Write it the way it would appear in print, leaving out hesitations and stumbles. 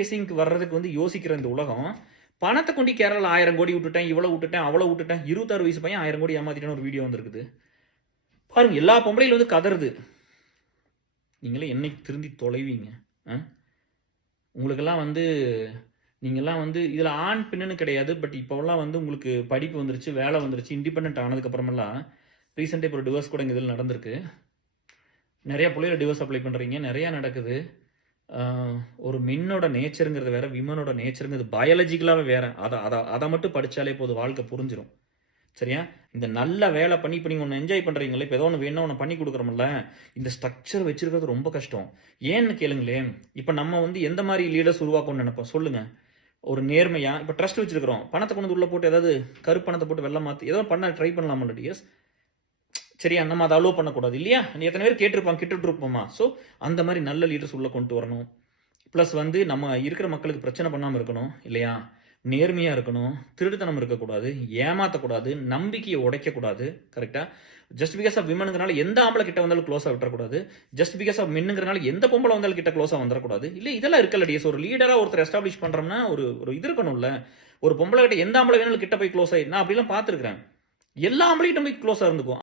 ரேசிங்க்கு வர்றதுக்கு வந்து யோசிக்கிற இந்த உலகம் பணத்தை கொண்டு கேரளா 1000 கோடி விட்டுட்டேன், இவ்வளவு விட்டுட்டேன், அவ்வளவு விட்டுட்டேன், 26 வயசு பையன் 1000 கோடி ஏமாத்திட்டான்னு ஒரு வீடியோ வந்திருக்குது. பாருங்க, எல்லா பொம்பளையிலும் வந்து கதறுது. நீங்களே என்னைக்கு திருந்தி தொலைவீங்க? உங்களுக்கெல்லாம் வந்து நீங்கள்லாம் வந்து இதில் ஆண் பெண்ணுன்னு கிடையாது. பட் இப்போலாம் வந்து உங்களுக்கு படிப்பு வந்துருச்சு, வேலை வந்துருச்சு, இண்டிபெண்ட் ஆனதுக்கப்புறமெல்லாம் ரீசெண்டாக இப்போ ஒரு டிவோர்ஸ் கூட எங்கள் இதில் நடந்திருக்கு. நிறையா பிள்ளைகள் டிவோர்ஸ் அப்ளை பண்ணுறீங்க, நிறையா நடக்குது. ஒரு மென்னோட நேச்சருங்கிறது வேற, விமனோட நேச்சருங்கிறது பயாலஜிக்கலாகவே வேற. அதை மட்டும் படித்தாலே போதும், வாழ்க்கை புரிஞ்சிடும். சரியா? இந்த நல்ல வேலை பண்ணி இப்போ நீங்கள் ஒன்று என்ஜாய் பண்ணுறீங்களே, இப்போ ஏதோ ஒன்று வேணும் ஒன்று பண்ணி கொடுக்குறோம்ல, இந்த ஸ்ட்ரக்சர் வச்சிருக்கிறது ரொம்ப கஷ்டம். ஏன்னு கேளுங்களேன். இப்போ நம்ம வந்து எந்த மாதிரி லீடர்ஸ் உருவாக்கணும்னு நினைப்போம் சொல்லுங்கள். ஒரு நேர்மையாக இப்போ ட்ரஸ்ட் வச்சிருக்கிறோம், பணத்தை கொண்டு உள்ளே போட்டு ஏதாவது கருப்பணத்தை போட்டு வெள்ளம் மாற்றி ஏதோ பண்ண ட்ரை பண்ணலாமா டிஎஸ்? சரியா? நம்ம அதை அலோவ் பண்ணக்கூடாது இல்லையா? எத்தனை பேர் கேட்டிருப்பாங்க, கிட்டுருப்போமா? ஸோ அந்த மாதிரி நல்ல லீடர்ஸ் உள்ளே கொண்டு வரணும். ப்ளஸ் வந்து நம்ம இருக்கிற மக்களுக்கு பிரச்சனை பண்ணாமல் இருக்கணும் இல்லையா? நேர்மையாக இருக்கணும், திருடுத்தனம் இருக்கக்கூடாது, ஏமாற்றக்கூடாது, நம்பிக்கையை உடைக்கக்கூடாது. கரெக்டாக? ஜஸ்ட் பிகாஸ் ஆஃப் விமனுங்கிறனால எந்த ஆம்பளை கிட்ட வந்தாலும் க்ளோஸாக விட்டுறக்கூடாது. ஜஸ்ட் பிகாஸ் ஆஃப் மென்னுங்கிறனால எந்த பொம்பளை வந்தாலும் கிட்ட க்ளோஸாக வந்துடக்கூடாது. இல்லை, இதெல்லாம் இருக்கல டிஎஸ். ஒரு லீடராக ஒருத்தர் எஸ்டாப்ளிஷ் பண்ணுறோம்னா ஒரு இது இருக்கணும்ல. ஒரு பொம்பளை கிட்ட எந்த ஆம்பளை வேணாலும் கிட்ட போய் க்ளோஸ் ஆகி நான் அப்படிலாம் பார்த்துருக்கிறேன். எல்லா ஆம்பளைகிட்ட போய் க்ளோஸாக இருந்துக்கும்.